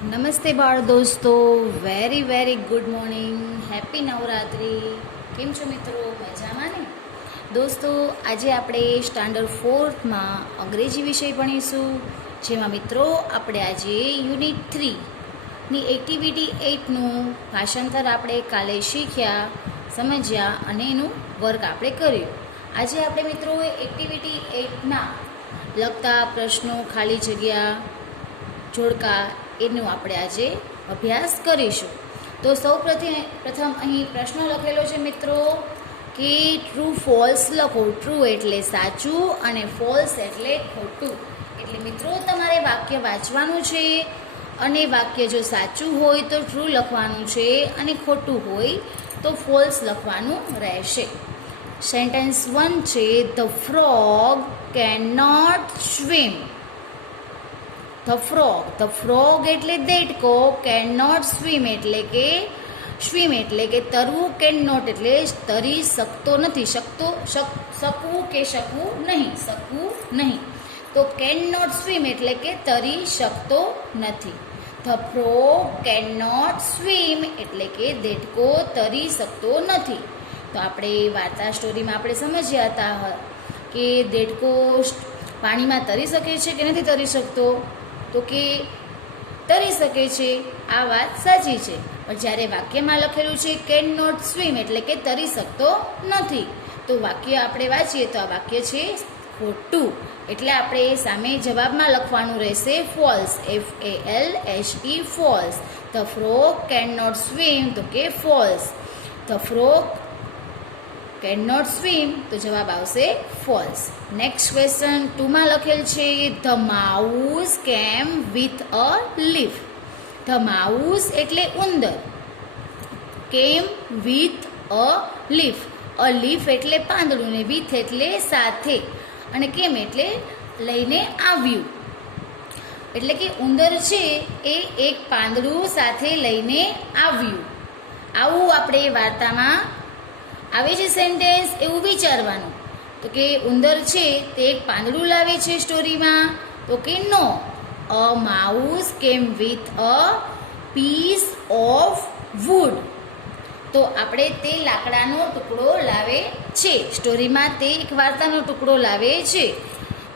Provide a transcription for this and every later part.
નમસ્તે બાળ દોસ્તો, very very good morning, happy Navratri. કેમ છો મિત્રો? મજામાં ને? દોસ્તો, આજે આપણે સ્ટાન્ડર્ડ ફોર્થમાં અંગ્રેજી વિષય ભણીશું, જેમાં મિત્રો આપણે આજે યુનિટ 3ની એક્ટિવિટી 8નું ભાષાંતર આપણે કાલે શીખ્યા, સમજ્યા અને એનું વર્ક આપણે કર્યું. આજે આપણે મિત્રો એક્ટિવિટી 8ના લગતા પ્રશ્નો, ખાલી જગ્યા, જોડકા એનો આપણે આજે અભ્યાસ કરીશું. તો સૌ પ્રથમ અહીં પ્રશ્ન લખેલો છે મિત્રો કે ટ્રુ ફોલ્સ લખો. ટ્રુ એટલે સાચું અને ફોલ્સ એટલે ખોટું. એટલે મિત્રો તમારે વાક્ય વાંચવાનું છે અને વાક્ય જો સાચું હોય તો ટ્રુ લખવાનું છે અને ખોટું હોય તો ફોલ્સ લખવાનું રહેશે. સેન્ટેન્સ 1 છે, the frog can not swim. The frog એટલે દેડકો, કેન નોટ સ્વિમ એટલે કે તરવું, કેન નોટ એટલે તરી શકતો નથી, શકવું નહીં. તો કેન નોટ સ્વિમ એટલે કે તરી શકતો નથી. The frog can not swim એટલે કે દેડકો તરી શકતો નથી. તો આપણે વાર્તા સ્ટોરીમાં આપણે સમજ્યા હતા કે દેડકો પાણીમાં તરી શકે છે કે નથી તરી શકતો, તો કે તરી શકે છે. આ વાત સાચી છે. પણ જ્યારે વાક્યમાં લખેલું છે કેન નોટ સ્વિમ એટલે કે તરી શકતો નથી, તો વાક્ય આપણે વાંચીએ તો આ વાક્ય છે ખોટું. એટલે આપણે સામે જવાબમાં લખવાનું રહેશે false, FALSE, false. The frog can not swim તો કે false. The frog can not swim તો જવાબ આવશે ફોલ્સ. નેક્સ્ટ ક્વેશ્ચન 2માં લખેલ છે, the mouse came with a leaf. The mouse એટલે ઉંદર, came with a leaf. A leaf એટલે પાંદડું ને વિથ એટલે સાથે અને કેમ એટલે લઈને આવ્યું. એટલે કે ઉંદર છે એ એક પાંદડું સાથે લઈને આવ્યું. આવું આપણે વાર્તામાં આવે છે સેન્ટેન્સ, એવું વિચારવાનું. તો કે ઉંદર છે તે એક પાંદડું લાવે છે સ્ટોરીમાં, તો કે નો, a mouse came with a piece of wood. તો આપણે તે લાકડાનો ટુકડો લાવે છે, સ્ટોરીમાં તે એક વાર્તાનો ટુકડો લાવે છે.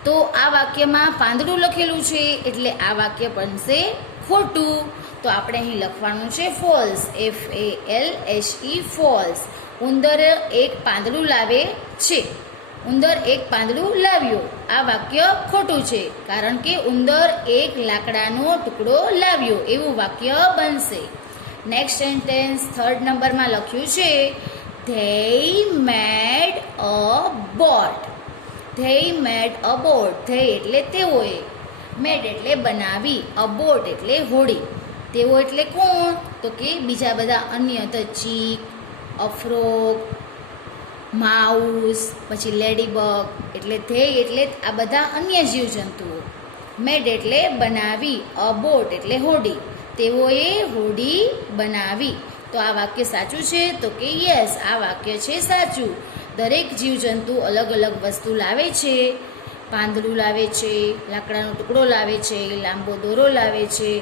તો આ વાક્યમાં પાંદડું લખેલું છે એટલે આ વાક્ય બનશે ખોટું. તો આપણે અહીં લખવાનું છે ફોલ્સ, FALSE, ફોલ્સ. ઉંદર એક પાંદડું લાવે છે, ઉંદર એક પાંદડું લાવ્યો. આ વાક્ય ખોટું છે કારણ કે ઉંદર એક લાકડાનો ટુકડો લાવ્યો, એવું વાક્ય બનશે. નેક્સ્ટ સેન્ટેન્સ 3rd નંબરમાં લખ્યું છે, they made a boat. They made a boat. They એટલે તેઓએ, મેડ એટલે બનાવી, અ બોટ એટલે હોડી. તેઓ એટલે કોણ? તો કે બીજા બધા અન્ય, the Chik, a frog, mouse, પછી લેડીબગ. એટલે ધેય એટલે આ બધા અન્ય જીવજંતુઓ. મેડ એટલે બનાવી, અ બોટ એટલે હોડી, તેઓએ હોડી બનાવી. તો આ વાક્ય સાચું છે? તો કે યસ, આ વાક્ય છે સાચું. દરેક જીવજંતુ અલગ અલગ વસ્તુ લાવે છે. પાંદડું લાવે છે, લાકડાનો ટુકડો લાવે છે, લાંબો દોરો લાવે છે,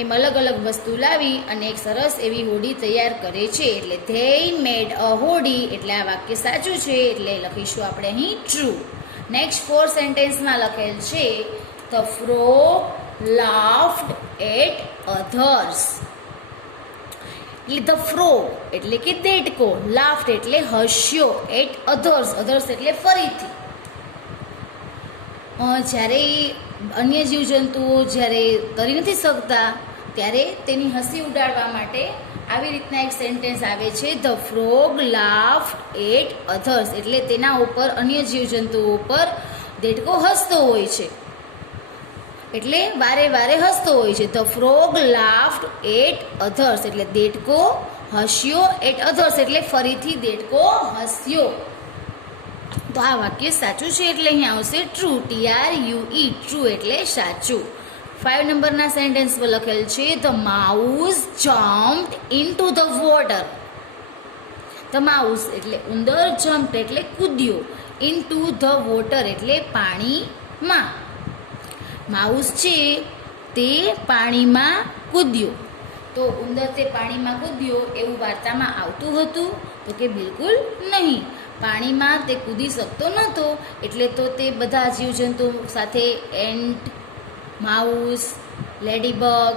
એમ અલગ અલગ વસ્તુ લાવી અને એક સરસ એવી હોડી તૈયાર કરે છે. એટલે ધેય મેડ અ હોડી, એટલે આ વાક્ય સાચું છે, એટલે લખીશું આપણે અહીં ટ્રુ. નેક્સ્ટ 4 સેન્ટેન્સમાં લખેલ છે, the frog laughed at others. એટલે ધ ફ્રોગ એટલે કે દેડકો, લાફ્ડ એટલે હસ્યો, એટ અધર્સ, અધર્સ એટલે ફરીથી. જ્યારે અન્ય જીવજંતુઓ જ્યારે તરી નથી શકતા ત્યારે તેની હસી ઉડાડવા માટે આવી રીતના એક સેન્ટેન્સ આવે છે, the frog laughed at others. એટલે તેના ઉપર, અન્ય જીવજંતુઓ ઉપર દેડકો હસતો હોય છે, એટલે વારે વારે હસતો હોય છે. The frog laughed at others એટલે દેડકો હસ્યો, એટ અધર્સ એટલે ફરીથી દેડકો હસ્યો. તો આ વાક્ય સાચું છે એટલે અહીંયા આવશે ટ્રુ, TRUE, ટ્રુ એટલે સાચું. 5 નંબરના સેન્ટેન્સ પર લખેલ છે, the mouse jumped into the water. The mouse એટલે ઉંદર, જમ્પ્ડ એટલે કૂદ્યો, ઇનટુ ધ વોટર એટલે પાણીમાં. માઉસ છે તે પાણીમાં કૂદ્યો. તો ઉંદર તે પાણીમાં કૂદ્યો એવું વાર્તામાં આવતું હતું? તો કે બિલકુલ નહીં. પાણીમાં તે કૂદી શકતો નહોતો, એટલે તો તે બધા જીવજંતુ સાથે એન્ટ, માઉસ, લેડીબગ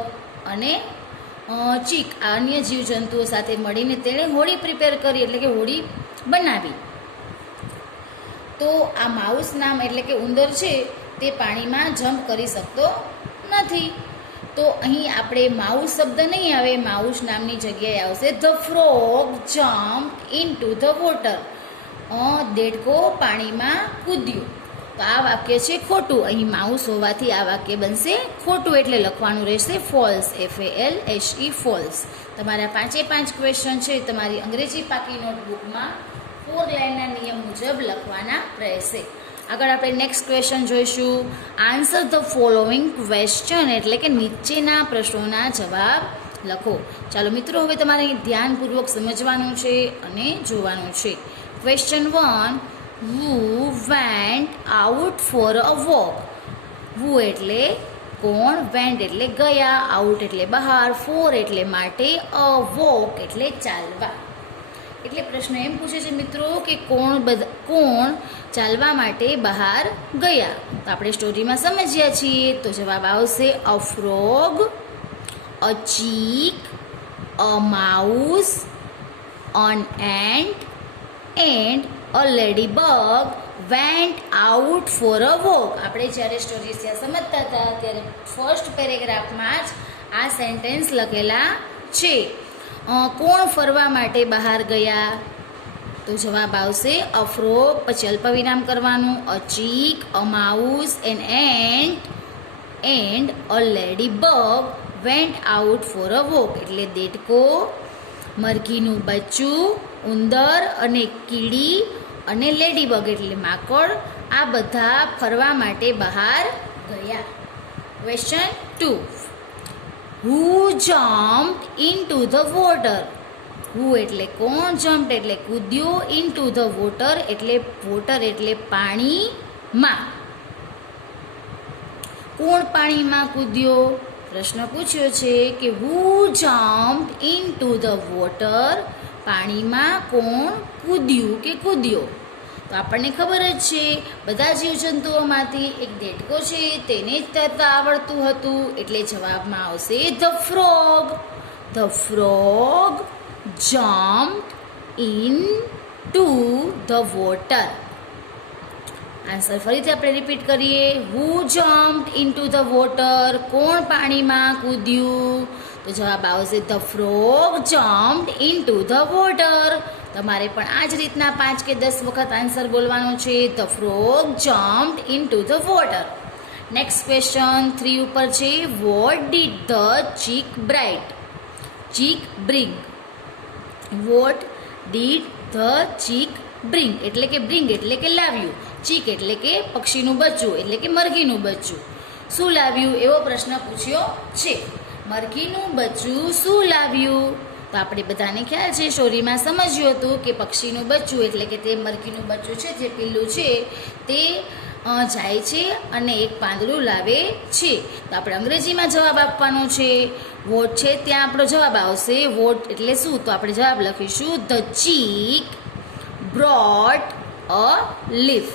અને ચીક અન્ય જીવજંતુઓ સાથે મળીને તેણે હોળી પ્રિપેર કરી, એટલે કે હોળી બનાવી. તો આ માઉસ નામ એટલે કે ઉંદર છે તે પાણીમાં જમ્પ કરી શકતો નથી. તો અહીં આપણે માઉસ શબ્દ નહીં આવે, માઉસ નામની જગ્યાએ આવશે the frog jump into the water. દેડકો પાણીમાં કૂદ્યો. તો આ વાક્ય છે ખોટું. અહીં માઉસ હોવાથી આ વાક્ય બનશે ખોટું, એટલે લખવાનું રહેશે ફોલ્સ, FALSE ફોલ્સ. તમારા 5 ક્વેશ્ચન છે તમારી અંગ્રેજી પાકી નોટબુકમાં 4 લાઇનના નિયમ મુજબ લખવાના રહેશે. આગળ આપણે નેક્સ્ટ ક્વેશ્ચન જોઈશું. આન્સર ધ ફોલોઈંગ ક્વેશ્ચન, એટલે કે નીચેના પ્રશ્નોના જવાબ લખો. ચાલો મિત્રો, હવે તમારે ધ્યાનપૂર્વક સમજવાનું છે અને જોવાનું છે. Question 1, who went out for a walk? who એટલે કોણ, went એટલે ગયા, out એટલે બહાર, for એટલે માટે, a walk એટલે ચાલવા. એટલે પ્રશ્ન એમ પૂછે છે મિત્રો કે કોણ ચાલવા માટે બહાર ગયા? તો આપણે સ્ટોરીમાં સમજ્યા છીએ. તો જવાબ આવશે a frog, a chick, a mouse, an ant and a ladybug went out for a walk. આપણે જ્યારે સ્ટોરી સમજતા હતા ત્યારે ફર્સ્ટ પેરેગ્રાફમાં જ આ સેન્ટેન્સ લખેલા છે. કોણ ફરવા માટે બહાર ગયા? તો જવાબ આવશે અ ફ્રોગ, પછી અલ્પવિરામ કરવાનું, a chick, a mouse, an ant and a ladybug went out for a walk. એટલે દેડકો, મરઘીનું બચ્ચું, ઉંદર અને કીડી અને લેડીબગ એટલે માકડ, આ બધા ફરવા માટે બહાર ગયા. Question 2, who jumped into the water? who એટલે કોણ, જમ્પ એટલે કૂદ્યો, into the water એટલે પાણીમાં. કોણ પાણીમાં કૂદ્યો? પ્રશ્ન પૂછ્યો છે કે who jumped into the water? પાણીમાં કોણ કૂદ્યું કે કૂદ્યો? તો આપણને ખબર જ છે બધા જીવજંતુઓમાંથી એક દેડકો છે તેને જ તરતા આવડતું હતું, એટલે જવાબમાં આવશે the frog. The frog jumped into the water. Answer ફરીથી આપણે રિપીટ કરીએ. who jumped into the water? કોણ પાણીમાં કૂદ્યું? તો જવાબ આવશે the frog jumped into the water. તમારે પણ આ જ રીતના 5 કે 10 વખત આન્સર બોલવાનો છે. The frog jumped into the water. Next question 3 ઉપર છે. What did the chick bring? What did the chick bring એટલે કે બ્રિંગ એટલે કે લાવ્યું, ચીક એટલે કે પક્ષીનું બચ્ચું એટલે કે મરઘીનું બચ્ચું. શું લાવ્યું એવો પ્રશ્ન પૂછ્યો છે. મરઘીનું બચ્ચું શું લાવ્યું? તો આપણે બધાને ખ્યાલ છે, સ્ટોરીમાં સમજ્યું હતું કે પક્ષીનું બચ્ચું એટલે કે તે મરઘીનું બચ્ચું છે, જે પિલ્લું છે તે જાય છે અને એક પાંદડું લાવે છે. તો આપણે અંગ્રેજીમાં જવાબ આપવાનો છે. વોટ છે ત્યાં આપણો જવાબ આવશે. વોટ એટલે શું? તો આપણે જવાબ લખીશું the chick brought a leaf.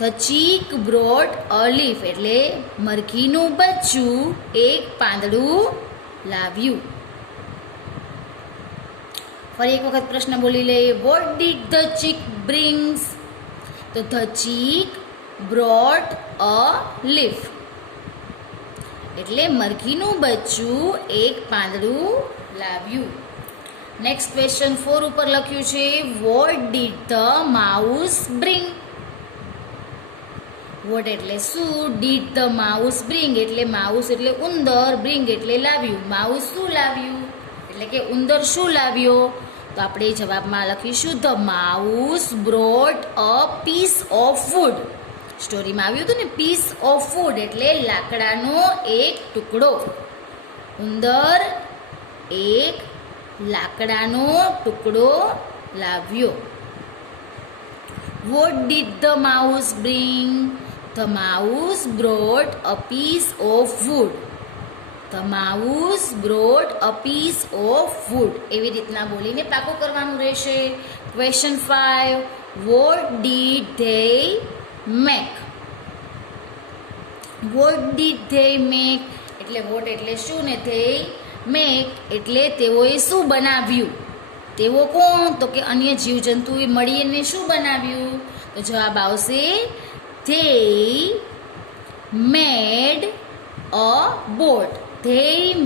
The chick brought a leaf એટલે મરઘીનું બચ્ચું એક પાંદડું લાવ્યું. ફરી એક વખત પ્રશ્ન બોલી લઈએ. What did the chick brings? તો the chick brought a leaf એટલે મરઘીનું બચ્ચું એક પાંદડું લાવ્યું. નેક્સ્ટ ક્વેશ્ચન 4 ઉપર લખ્યું છે. What did the mouse bring? What એટલે શું? ડીડ ધ માઉસ બ્રિંગ એટલે માઉસ એટલે ઉંદર, બ્રિંગ એટલે લાવ્યું. માઉસ શું લાવ્યું એટલે કે ઉંદર શું લાવ્યો? તો આપણે જવાબમાં લખીશું the mouse brought a piece of wood. સ્ટોરીમાં આવ્યું હતું ને, પીસ ઓફ વુડ એટલે લાકડાનો એક ટુકડો. ઉંદર એક લાકડાનો ટુકડો લાવ્યો. What did the mouse bring? The mouse brought a piece of wood. The mouse brought a piece of wood. એવી રીતના બોલીને પાકું કરવાનું રહેશે. Question 5, what did they make? What did they make એટલે વોટ એટલે શું ને ધે મેક એટલે તેઓએ શું બનાવ્યું? તેઓ કોણ? તો કે અન્ય જીવજંતુએ મળીને શું બનાવ્યું? તો જવાબ આવશે they made a boat. They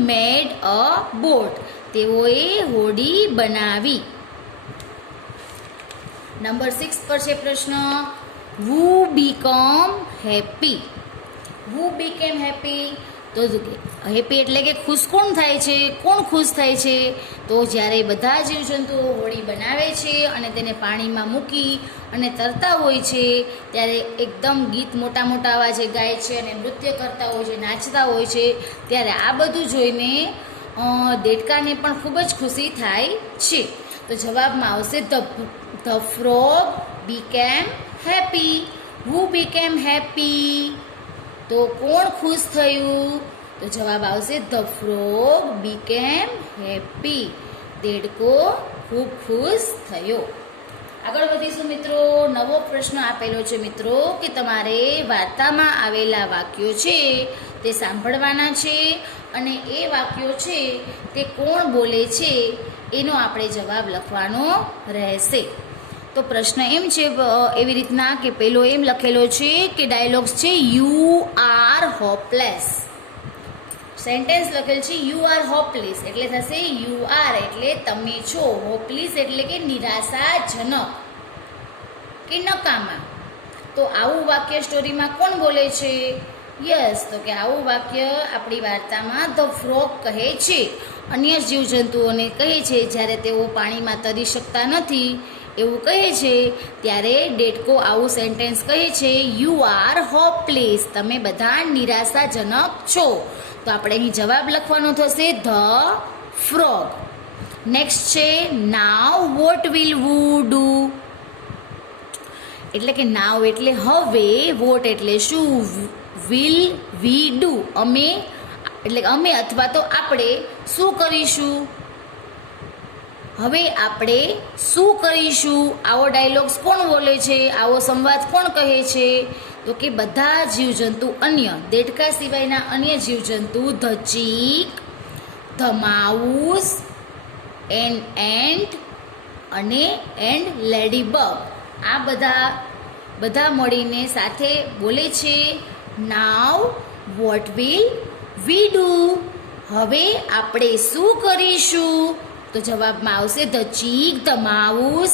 made a boat. તેઓએ હોડી બનાવી. નંબર 6 પર છે પ્રશ્ન, who become happy? who became happy? તો હેપી એટલે કે ખુશ કોણ થાય છે? કોણ ખુશ થાય છે? તો જ્યારે બધા જીવજંતુઓ હોડી બનાવે છે અને તેને પાણીમાં મૂકી અને તરતા હોય છે ત્યારે એકદમ ગીત મોટા મોટા અવાજે ગાય છે અને નૃત્ય કરતા હોય છે, નાચતા હોય છે, ત્યારે આ બધું જોઈને દેડકાને પણ ખૂબ જ ખુશી થાય છે. તો જવાબમાં આવશે the frog became happy. Who became happy? તો કોણ ખુશ થયું? તો જવાબ આવશે ધ ફ્રોગ બીકેમ હેપી. દેડકો ખૂબ ખુશ થયો. આગળ વધીશું મિત્રો. નવો પ્રશ્ન આપેલો છે મિત્રો કે તમારે વાર્તામાં આવેલા વાક્યો છે તે સાંભળવાના છે અને એ વાક્યો છે તે કોણ બોલે છે એનો આપણે જવાબ લખવાનો રહેશે. તો પ્રશ્ન એમ છે એવી રીતના કે પેલો એમ લખેલો છે કે ડાયલોગ્સ છે યુ આર હોપલેસ. સેન્ટેન્સ લખેલ છે યુ આર હોપલેસ એટલે થશે યુ આર એટલે તમે છો, હોપલેસ એટલે કે નિરાશાજનક કે નકામા. તો આવું વાક્ય સ્ટોરીમાં કોણ બોલે છે? યસ, તો કે આવું વાક્ય આપણી વાર્તામાં ધ ફ્રોગ કહે છે. અન્ય જીવજંતુઓને કહે છે જ્યારે તેઓ પાણીમાં તરી શકતા નથી એવું કહે છે ત્યારે દેડકો આવું સેન્ટેન્સ કહે છે યુ આર હોપલેસ. તમે બધા નિરાશાજનક છો. તો આપણે અહીં જવાબ લખવાનો થશે ધ ફ્રોગ. નેક્સ્ટ છે નાવ વોટ વિલ વુ ડુ? એટલે કે નાવ એટલે હવે, વોટ એટલે શું, વિલ વી ડુ અમે એટલે અમે અથવા તો આપણે શું કરીશું? હવે આપણે શું કરીશું? આવો ડાયલોગ્સ કોણ બોલે છે? આવો સંવાદ કોણ કહે છે? તો કે બધા જીવજંતુ અન્ય દેડકા સિવાયના અન્ય જીવજંતુ the chick, the mouse, ant અને લેડીબગ આ બધા મળીને સાથે બોલે છે now what will we do? હવે આપણે શું કરીશું? તો જવાબમાં આવશે the chick, the mouse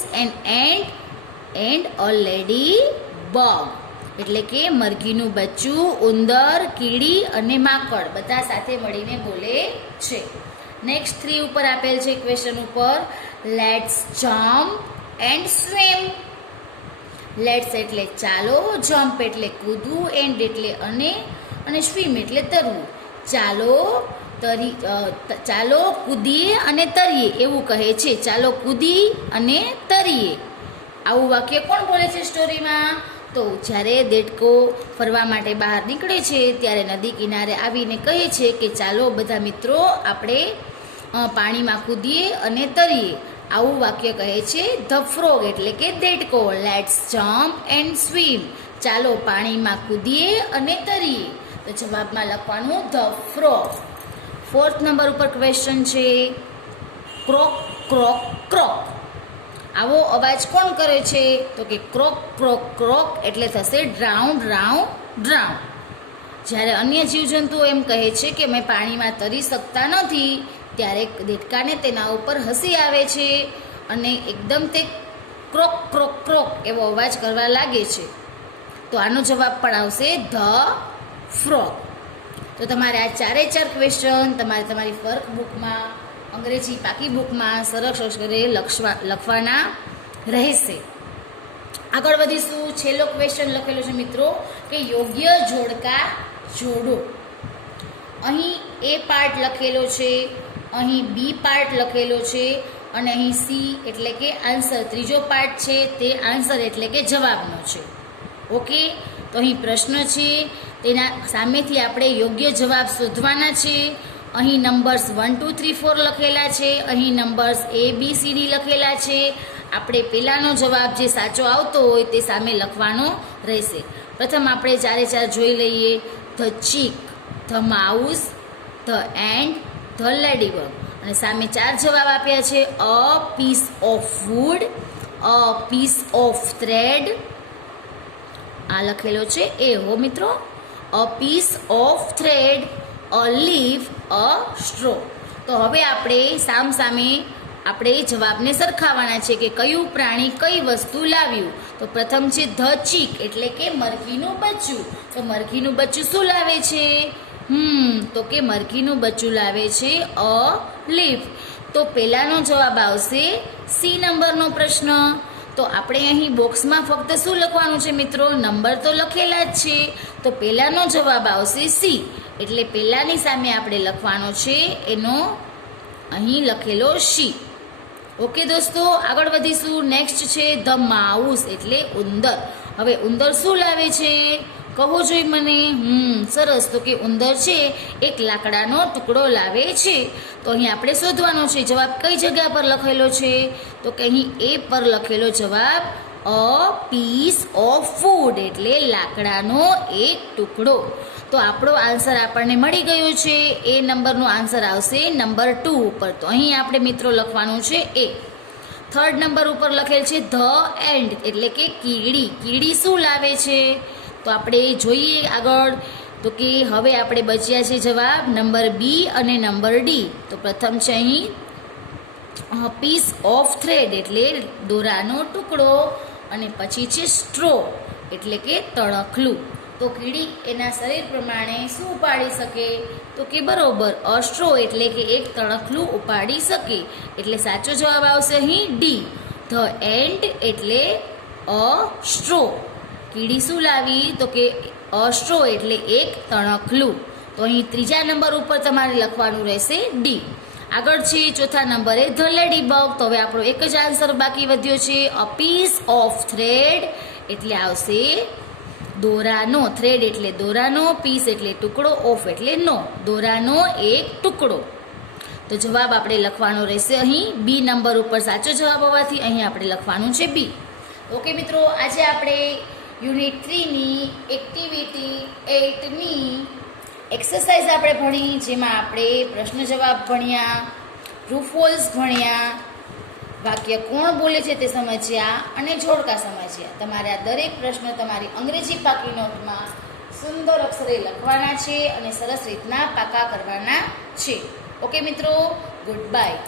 and a ladybug એટલે કે મરઘીનું બચ્ચું, ઉંદર, કીડી અને માકડ બધા સાથે મળીને બોલે છે. નેક્સ્ટ 3 ઉપર આપેલ છે ક્વેશ્ચન ઉપર let's jump and swim. Let's એટલે ચાલો, જમ્પ એટલે કૂદવું, એન્ડ એટલે અને સ્વિમ એટલે તરવું. ચાલો કૂદીએ અને તરીએ એવું કહે છે. ચાલો કૂદી અને તરીએ આવું વાક્ય કોણ બોલે છે સ્ટોરીમાં? તો જ્યારે દેડકો ફરવા માટે બહાર નીકળે છે ત્યારે નદી કિનારે આવીને કહે છે કે ચાલો બધા મિત્રો આપણે પાણીમાં કૂદીએ અને તરીએ. આવું વાક્ય કહે છે ધ ફ્રોગ એટલે કે દેડકો. Let's jump and swim. ચાલો પાણીમાં કૂદીએ અને તરીએ. તો જવાબમાં લખવાનું ધ ફ્રોગ. 4th નંબર ઉપર ક્વેશ્ચન છે ક્રોક ક્રોક ક્રોક. આવો અવાજ કોણ કરે છે? તો કે ક્રોક ક્રોક ક્રોક એટલે થશે ડ્રાઉન ડ્રાઉન ડ્રાઉન. જ્યારે અન્ય જીવજંતુઓ એમ કહે છે કે અમે પાણીમાં તરી શકતા નથી ત્યારે દેડકાને તેના ઉપર હસી આવે છે અને એકદમ તે ક્રોક ક્રોક ક્રોક એવો અવાજ કરવા લાગે છે. તો આનો જવાબ પણ આવશે ધ ફ્રોગ. તો તમારે આ 4 ક્વેશ્ચન તમારી વર્ક બુકમાં અંગ્રેજી પાકી બુકમાં સરસ અક્ષરે લખવાના રહેશે. આગળ વધીશું. છેલ્લો ક્વેશ્ચન લખેલો છે મિત્રો કે યોગ્ય જોડકા જોડો. અહીં એ પાર્ટ લખેલો છે, અહીં બી પાર્ટ લખેલો છે અને અહીં સી એટલે કે આન્સર ત્રીજો પાર્ટ છે તે આન્સર એટલે કે જવાબનો છે. ઓકે, તો અહીં પ્રશ્ન છે તેના સામેથી આપણે યોગ્ય જવાબ શોધવાના છે અહીં નંબર્સ 1 2 3 4 લખેલા છે, અહીં નંબર્સ ABCD લખેલા છે. આપણે પહેલાંનો જવાબ જે સાચો આવતો હોય તે સામે લખવાનો રહેશે. પ્રથમ આપણે ચારે ચાર જોઈ લઈએ. The chick, the mouse, the ant, the ladybug. અને સામે ચાર જવાબ આપ્યા છે. A piece of wood, a piece of thread, આ લખેલો છે એ હો મિત્રો. A piece of thread, a leaf, a straw. તો હવે આપણે સામે આપણે જવાબને સરખાવવાના છે કે કયું પ્રાણી કઈ વસ્તુ લાવ્યું. તો પ્રથમ છે ધ ચીક એટલે કે મરઘીનું બચ્ચું. તો મરઘીનું બચ્ચું શું લાવે છે? તો કે મરઘીનું બચ્ચું લાવે છે અ લીફ. તો પહેલાનો જવાબ આવશે સી નંબરનો પ્રશ્ન. તો આપણે અહીં બોક્સમાં ફક્ત શું લખવાનું છે મિત્રો? નંબર તો લખેલા જ છે. તો પહેલાનો જવાબ આવશે સી. એટલે પહેલાની સામે આપણે લખવાનો છે એનો અહીં લખેલો સી. ઓકે દોસ્તો, આગળ વધીશું. નેક્સ્ટ છે ધ માઉસ એટલે ઉંદર. હવે ઉંદર શું લાવે છે કહો જોઈ મને. સરસ. તો કે ઉંદર છે એક લાકડાનો ટુકડો લાવે છે. તો અહીં આપણે શોધવાનો છે જવાબ કઈ જગ્યા પર લખેલો છે. તો કે અહીં એ પર લખેલો જવાબ અ પીસ ઓફ વુડ એટલે લાકડાનો એક ટુકડો. તો આપણો આન્સર આપણને મળી ગયો છે. એ નંબરનો આન્સર આવશે નંબર 2 ઉપર. તો અહીં આપણે મિત્રો લખવાનું છે એ. થર્ડ નંબર ઉપર લખેલ છે ધ એન્ડ એટલે કે કીડી. કીડી શું લાવે છે? તો આપણે જોઈએ આગળ. તો કે હવે આપણે બચ્યા છે જવાબ નંબર બી અને નંબર ડી. તો પ્રથમ છે અહીં પીસ ઓફ થ્રેડ એટલે દોરાનો ટુકડો, અને પછી છે સ્ટ્રો એટલે કે તણખલું. તો કીડી એના શરીર પ્રમાણે શું ઉપાડી શકે? તો કે બરોબર અ સ્ટ્રો એટલે કે એક તણખલું ઉપાડી શકે. એટલે સાચો જવાબ આવશે અહીં ડી. ધ એન્ડ એટલે અ સ્ટ્રો. કીડી શું લાવી? તો કે અ સ્ટ્રો એટલે એક તણખલું. તો અહીં ત્રીજા નંબર ઉપર તમારે લખવાનું રહેશે ડી. આગળ છે ચોથા નંબરે ધ લેડીબગ. તો હવે આપણો એક જ આન્સર બાકી વધ્યો છે. અ પીસ ઓફ થ્રેડ એટલે આવશે દોરાનો. થ્રેડ એટલે દોરાનો, પીસ એટલે ટુકડો, ઓફ એટલે નો. દોરાનો એક ટુકડો. તો જવાબ આપણે લખવાનો રહેશે અહીં બી નંબર ઉપર. સાચો જવાબ હોવાથી અહીં આપણે લખવાનું છે બી. ઓકે મિત્રો, આજે આપણે યુનિટ 3ની એક્ટિવિટી 8ની એક્સરસાઇઝ આપણે ભણી, જેમાં આપણે પ્રશ્ન જવાબ ભણ્યા, ટ્રુ ફોલ્સ ભણ્યા, વાક્ય કોણ બોલે છે તે સમજ્યા અને જોડકા સમજ્યા. તમારે આ દરેક પ્રશ્ન તમારી અંગ્રેજી પાકી નોટમાં સુંદર અક્ષરે લખવાના છે અને સરસ રીતના પાકા કરવાના છે. ઓકે મિત્રો, ગુડ બાય.